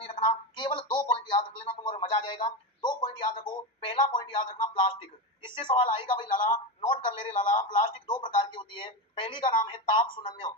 नहीं रखना, केवल 2 पॉइंट याद रख लेना तुम और मजा आ जाएगा। 2 पॉइंट याद रखो। पहला पॉइंट याद रखना प्लास्टिक। इससे सवाल आएगा भाई लाला, नोट कर ले रे लाला। प्लास्टिक 2 प्रकार की होती है। पहली का नाम है ताप सुनम्य,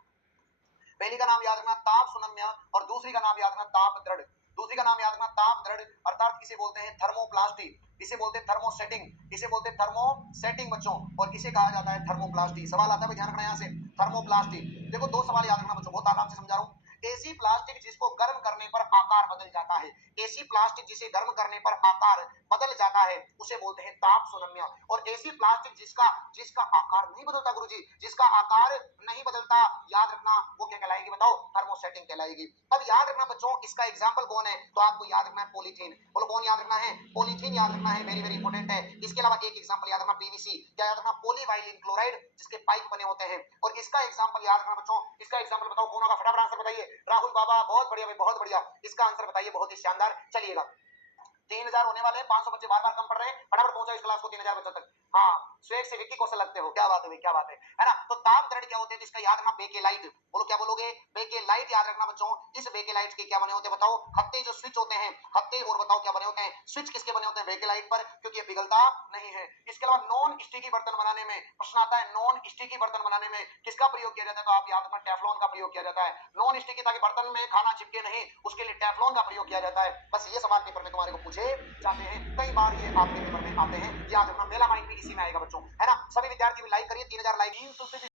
पहली का नाम याद रखना ताप सुनम्य, और दूसरी का नाम याद रखना ताप दृढ़। दूसरी का नाम याद रखना ताप दृढ़, अर्थात इसे बोलते हैं थर्मोप्लास्टी, इसे बोलते हैं थर्मोसेटिंग, इसे बोलते हैं थर्मोसेटिंग बच्चों, और इसे कहा जाता है थर्मोप्लास्टी। सवाल आता है, ध्यान रखना यहां से, थर्मोप्लास्टी। देखो 2 सवाल याद रखना बच्चों, बहुत आराम से समझा रहा हूं। ऐसी प्लास्टिक जिसको गर्म करने पर आकार बदल जाता है, ऐसी प्लास्टिक जिसे गर्म करने पर आकार बदल जाता है उसे बोलते हैं ताप सुनम्य। और ऐसी प्लास्टिक जिसका जिसका आकार नहीं बदलता गुरुजी, जिसका आकार नहीं बदलता, याद रखना वो क्या कहलाएगी बताओ, थर्मोसेटिंग कहलाएगी। अब याद रखना बच्चों, इसका एग्जांपल कौन है, तो आपको याद रखना है पॉलीथीन। बोलो कौन याद रखना है, पॉलीथीन याद रखना है, वेरी वेरी इंपॉर्टेंट है। इसके अलावा एक एग्जांपल याद रखना पीवीसी, क्या याद रखना, पॉलीवाइलिन क्लोराइड, जिसके पाइप बने होते हैं। और इसका एग्जांपल याद रखना बच्चों, इसका एग्जांपल बताओ कौन होगा, फटाफट आंसर बताइए। राहुल बाबा, बहुत बढ़िया भाई, बहुत बढ़िया। इसका आंसर बताइए, बहुत ही शानदार। चलिएगा 3000 होने वाले हैं, 500 बच्चे बार बार कम पढ़ रहे हैं, फटाफट पहुंचो इस क्लास को 3000 बच्चों तक। हाँ, स्वेग से विक्की क्वेश्चन लगते हो, क्या बात है भाई, क्या बात है ना। तो ताप दृढ़ क्या होते हैं, इसका याद रखना बेकेलाइट। बोलो क्या बोलोगे, बेकेलाइट याद रखना बच्चों। इस बेकेलाइट के क्या बने होते हैं बताओ, हत्ते जो स्विच होते हैं, हत्ते, और बताओ क्या बने होते हैं, स्विच किसके बने होते हैं, बेकेलाइट पर, क्योंकि ये पिघलता नहीं है। इसके अलावा नॉन स्टिकी बर्तन बनाने में प्रश्न आता है, नॉन स्टिकी बर्तन बनाने में किसका प्रयोग किया जाता है, तो आप याद रखना टेफ्लॉन का प्रयोग किया जाता है। नॉन स्टिकी, ताकि बर्तन में खाना चिपके नहीं, उसके लिए टेफ्लॉन का प्रयोग किया जाता है। बस ये सवाल पेपर में तुम्हारे को पूछे जाते हैं, कई बार ये आपके पेपर में आते हैं, याद रखना। मेला माइंड भी इसी में आएगा बच्चों, है ना। सभी विद्यार्थी भी लाइक करिए, 3000 लाइक।